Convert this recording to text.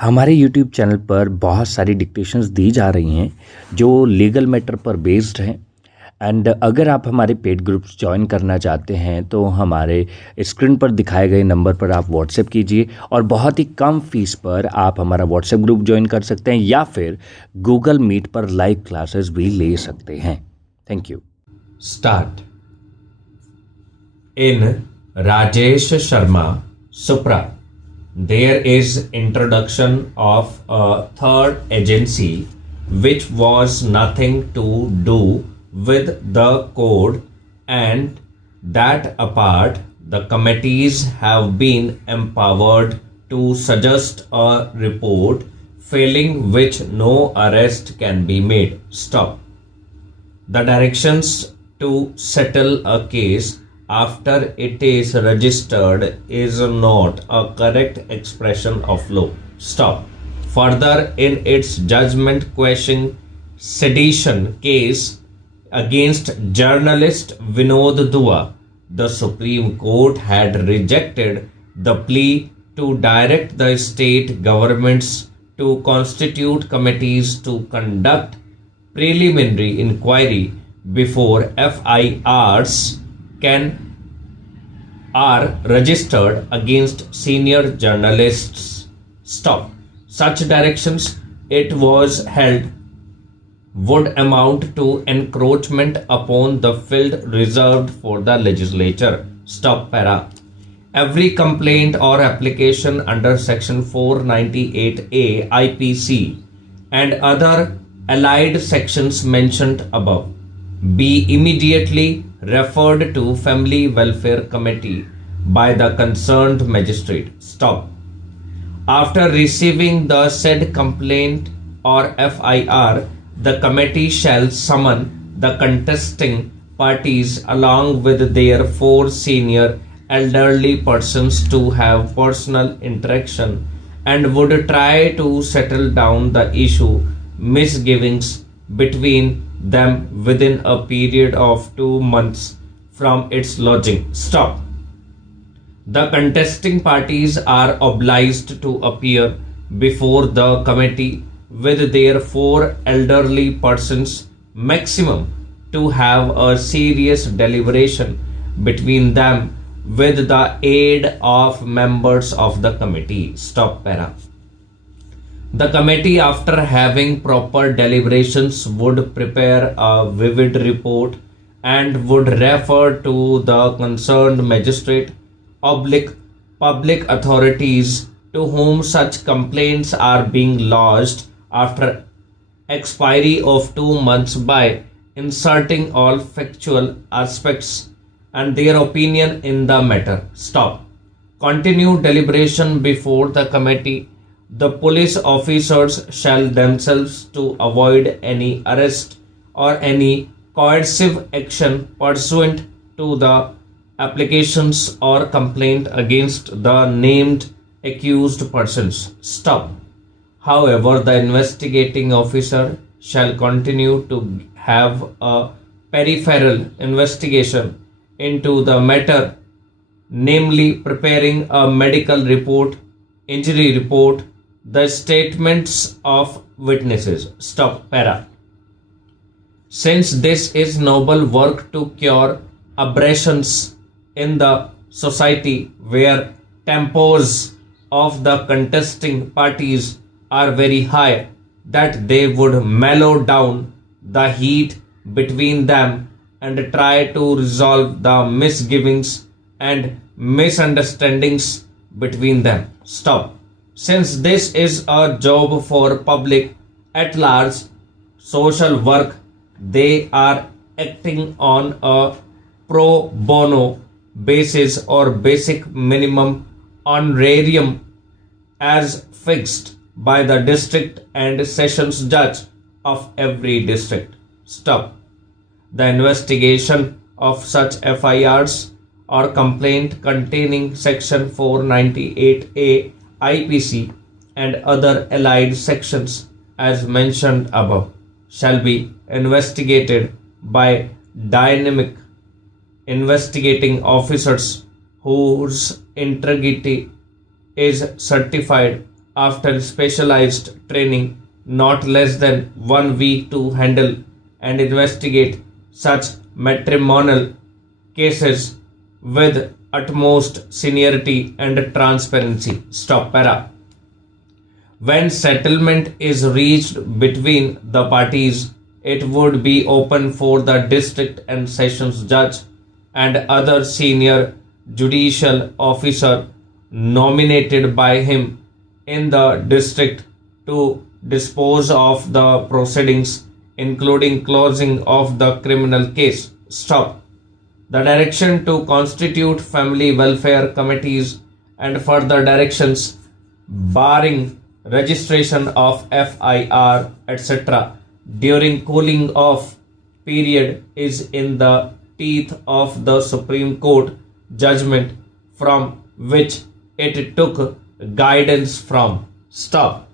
हमारे YouTube channel पर बहुत सारी डिक्टेशंस दी जा रही हैं जो लीगल मैटर पर बेस्ड हैं। एंड अगर आप हमारे पेड ग्रुप्स ज्वाइन करना चाहते हैं तो हमारे स्क्रीन पर दिखाए गए नंबर पर आप व्हाट्सएप कीजिए और बहुत ही कम फीस पर आप हमारा व्हाट्सएप ग्रुप ज्वाइन कर सकते हैं या फिर गूगल मीट पर लाइव क्लासेस भी ले सकते हैं। Thank you. Start. In Rajesh Sharma Supra, there is introduction of a third agency which was nothing to do with the code, and that apart, the committees have been empowered to suggest a report, failing which no arrest can be made. Stop. The directions to settle a case after it is registered is not a correct expression of law. Stop. Further, in its judgment questioning sedition case against journalist Vinod Dua, the Supreme Court had rejected the plea to direct the state governments to constitute committees to conduct preliminary inquiry before FIRs are registered against senior journalists. Stop. Such directions, it was held, would amount to encroachment upon the field reserved for the legislature. Stop para. Every complaint or application under section 498A IPC and other allied sections mentioned above be immediately referred to Family Welfare Committee by the concerned magistrate. Stop. After receiving the said complaint or FIR, the committee shall summon the contesting parties along with their 4 senior elderly persons to have personal interaction and would try to settle down the issue misgivings between them within a period of 2 months from its lodging. Stop. The contesting parties are obliged to appear before the committee with their 4 elderly persons maximum to have a serious deliberation between them with the aid of members of the committee. Stop para. The committee, after having proper deliberations, would prepare a vivid report and would refer to the concerned magistrate, public authorities to whom such complaints are being lodged after expiry of 2 months by inserting all factual aspects and their opinion in the matter. Stop. Continue deliberation before the committee. The police officers shall themselves to avoid any arrest or any coercive action pursuant to the applications or complaint against the named accused persons. Stop. However, the investigating officer shall continue to have a peripheral investigation into the matter, namely preparing a medical report, injury report, the statements of witnesses. Stop para. Since this is noble work to cure aberrations in the society where tempers of the contesting parties are very high, that they would mellow down the heat between them and try to resolve the misgivings and misunderstandings between them. Stop. Since this is a job for public at large social work, they are acting on a pro bono basis or basic minimum honorarium as fixed by the district and sessions judge of every district. Stop. The investigation of such FIRs or complaint containing section 498A IPC and other allied sections as mentioned above shall be investigated by dynamic investigating officers whose integrity is certified after specialized training not less than 1 week to handle and investigate such matrimonial cases with utmost seniority and transparency. Stop para. When settlement is reached between the parties, it would be open for the district and sessions judge and other senior judicial officer nominated by him in the district to dispose of the proceedings, including closing of the criminal case. Stop. The direction to constitute family welfare committees and further directions barring registration of FIR, etc. during cooling off period is in the teeth of the Supreme Court judgment from which it took guidance from. Stop.